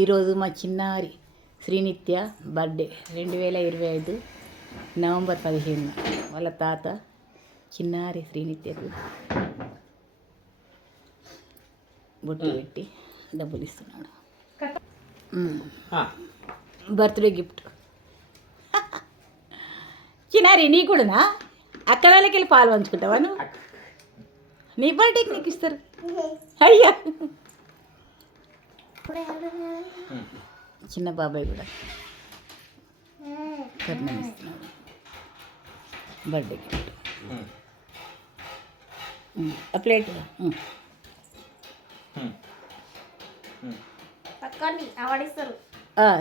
ఈరోజు మా చిన్నారి శ్రీనిత్య బర్త్డే 2025 నవంబర్ 15. వాళ్ళ తాత చిన్నారి శ్రీనిత్యకు బొట్టు పెట్టి డబ్బులు ఇస్తున్నాడు. Birthday gift. చిన్నారి నీ కూడానా? అక్క వాళ్ళకి వెళ్ళి పాలు పంచుకుంటావా నువ్వు? నీ బర్త్డేకి నీకు ఇస్తారు. అయ్యా చిన్న బాబాయ్ కూడా కర్ణం ఇస్తున్నాడు బర్త్డే గిఫ్ట్. ఆ ప్లేట్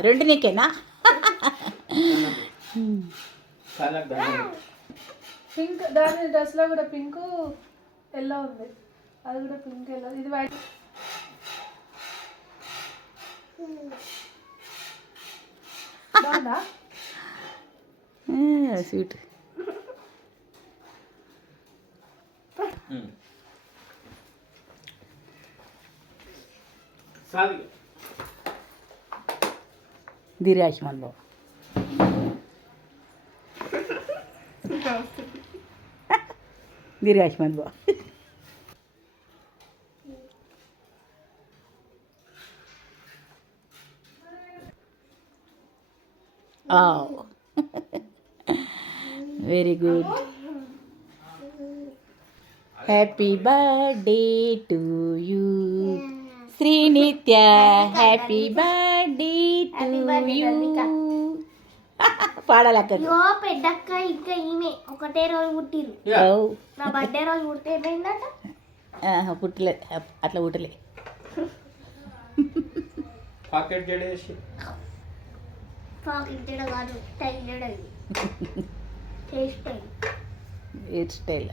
రెండు నీకేనా? పింక్ దాని డ్రెస్లో కూడా పింక్ ఎల్లో ఉంది, అది కూడా పింక్ ఎల్లో, ఇది వైట్. బాగుందా? స్వీట్. దీర్ఘాయుష్మాన్ బాబు. దీర్ఘాయుష్మాన్ బాబు. Very good. Happy birthday to you Srinithya. Happy birthday to you. పాడాలక్క. పెద్దక్క ఇంకా ఈమె ఒకటే రోజు పుట్టిరు. నా బర్త్డే రోజు పుడితే ఏమైందట? పుట్టలే, అట్లా పుట్టలే. పాకెట్ జడ కాదు, స్టైల్ జడ. Hair style. Hair style.